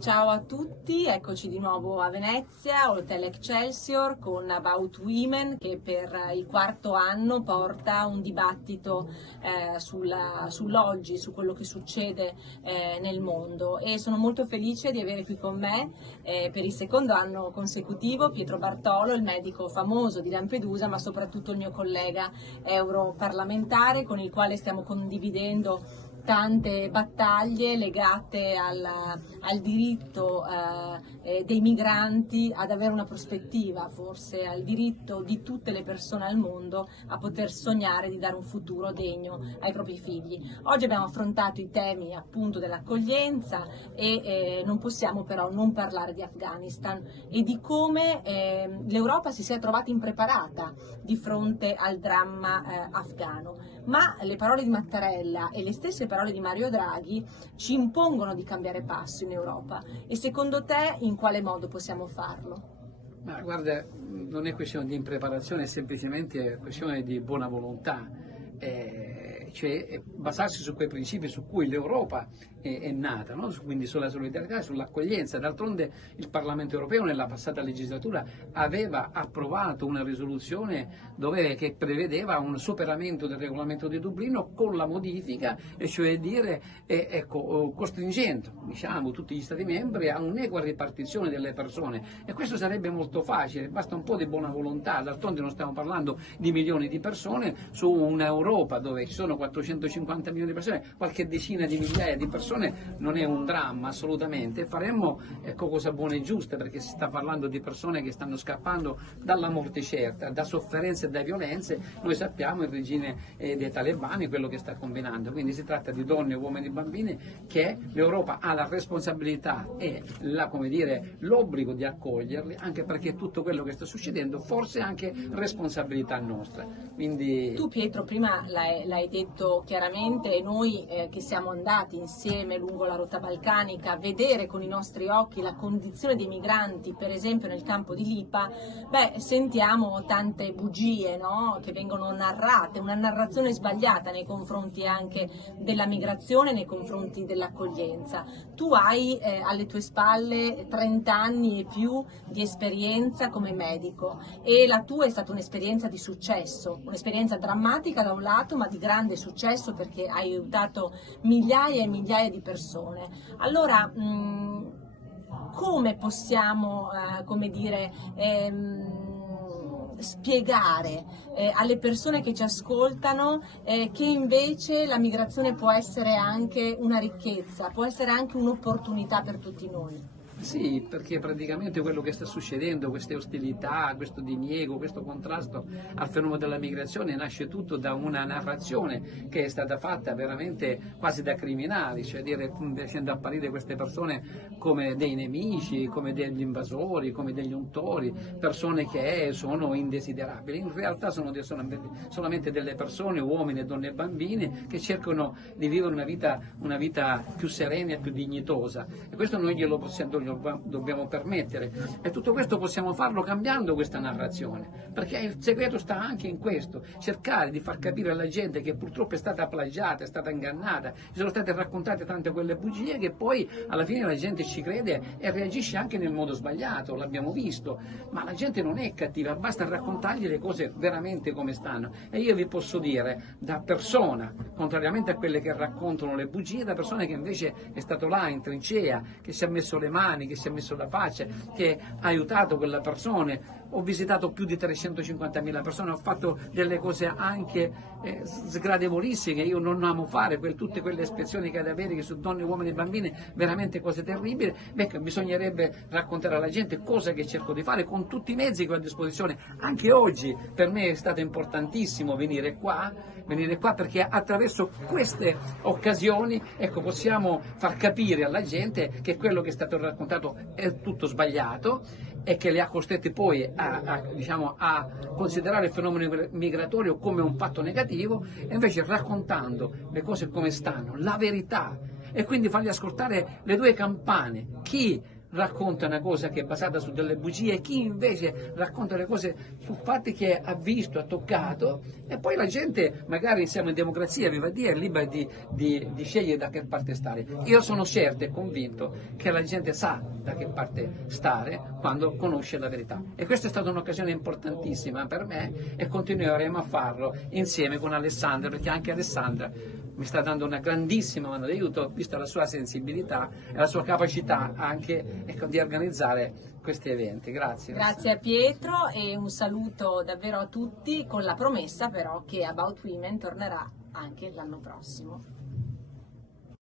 Ciao a tutti, eccoci di nuovo a Venezia, Hotel Excelsior con About Women che per il quarto anno porta un dibattito sull'oggi, su quello che succede nel mondo, e sono molto felice di avere qui con me per il secondo anno consecutivo Pietro Bartolo, il medico famoso di Lampedusa, ma soprattutto il mio collega europarlamentare con il quale stiamo condividendo tante battaglie legate al diritto dei migranti ad avere una prospettiva, forse al diritto di tutte le persone al mondo a poter sognare di dare un futuro degno ai propri figli. Oggi abbiamo affrontato i temi appunto dell'accoglienza e non possiamo però non parlare di Afghanistan e di come l'Europa si sia trovata impreparata di fronte al dramma afghano. Ma le parole di Mattarella e le stesse parole di Mario Draghi ci impongono di cambiare passo in Europa, e secondo te in quale modo possiamo farlo? Ma guarda, non è questione di impreparazione, è semplicemente questione di buona volontà, cioè basarsi su quei principi su cui l'Europa è nata, no? Quindi sulla solidarietà e sull'accoglienza. D'altronde il Parlamento europeo nella passata legislatura aveva approvato una risoluzione che prevedeva un superamento del regolamento di Dublino con la modifica, e cioè dire costringendo, diciamo, tutti gli Stati membri a un'equa ripartizione delle persone, e questo sarebbe molto facile, basta un po' di buona volontà. D'altronde non stiamo parlando di milioni di persone su un'Europa dove ci sono 450 milioni di persone, qualche decina di migliaia di persone non è un dramma assolutamente. Faremmo cose buone e giuste, perché si sta parlando di persone che stanno scappando dalla morte certa, da sofferenze e da violenze. Noi sappiamo il regime dei talebani quello che sta combinando, quindi si tratta di donne, uomini e bambini che l'Europa ha la responsabilità e l'obbligo di accoglierli, anche perché tutto quello che sta succedendo forse è anche responsabilità nostra. Quindi... Tu Pietro prima l'hai detto chiaramente, e noi che siamo andati insieme lungo la rotta balcanica a vedere con i nostri occhi la condizione dei migranti, per esempio nel campo di Lipa, sentiamo tante bugie, no? Che vengono narrate, una narrazione sbagliata nei confronti anche della migrazione, nei confronti dell'accoglienza. Tu hai alle tue spalle 30 anni e più di esperienza come medico, e la tua è stata un'esperienza di successo, un'esperienza drammatica da un lato, ma di grande successo perché hai aiutato migliaia e migliaia di persone. Allora, come possiamo, spiegare alle persone che ci ascoltano che invece la migrazione può essere anche una ricchezza, può essere anche un'opportunità per tutti noi? Sì, perché praticamente quello che sta succedendo, queste ostilità, questo diniego, questo contrasto al fenomeno della migrazione nasce tutto da una narrazione che è stata fatta veramente quasi da criminali, cioè facendo apparire queste persone come dei nemici, come degli invasori, come degli untori, persone che sono indesiderabili. In realtà sono solamente delle persone, uomini, donne e bambini, che cercano di vivere una vita più serena e più dignitosa, e questo noi dobbiamo permettere, e tutto questo possiamo farlo cambiando questa narrazione, perché il segreto sta anche in questo: cercare di far capire alla gente che purtroppo è stata plagiata, è stata ingannata, ci sono state raccontate tante quelle bugie che poi alla fine la gente ci crede e reagisce anche nel modo sbagliato, l'abbiamo visto. Ma la gente non è cattiva, basta raccontargli le cose veramente come stanno. E io vi posso dire, da persona, contrariamente a quelle che raccontano le bugie, da persona che invece è stato là in trincea, che si è messo le mani, che si è messo la faccia, che ha aiutato quella persona. Ho visitato più di 350.000 persone, ho fatto delle cose anche sgradevolissime che io non amo fare, tutte quelle ispezioni cadaveriche su donne, uomini e bambini, veramente cose terribili. Bisognerebbe raccontare alla gente, cosa che cerco di fare con tutti i mezzi che ho a disposizione. Anche oggi per me è stato importantissimo venire qua perché attraverso queste occasioni possiamo far capire alla gente che quello che è stato raccontato è tutto sbagliato e che li ha costretti poi a considerare il fenomeno migratorio come un fatto negativo, e invece raccontando le cose come stanno, la verità, e quindi fargli ascoltare le due campane: chi racconta una cosa che è basata su delle bugie e chi invece racconta le cose su fatti che ha visto, ha toccato, e poi la gente, magari siamo in democrazia, viva Dio, è libera di scegliere da che parte stare. Io sono certo e convinto che la gente sa da che parte stare quando conosce la verità, e questa è stata un'occasione importantissima per me e continueremo a farlo insieme con Alessandra, perché anche Alessandra mi sta dando una grandissima mano d'aiuto, vista la sua sensibilità e la sua capacità anche, ecco, di organizzare questi eventi. Grazie. Grazie a Pietro e un saluto davvero a tutti, con la promessa però che About Women tornerà anche l'anno prossimo.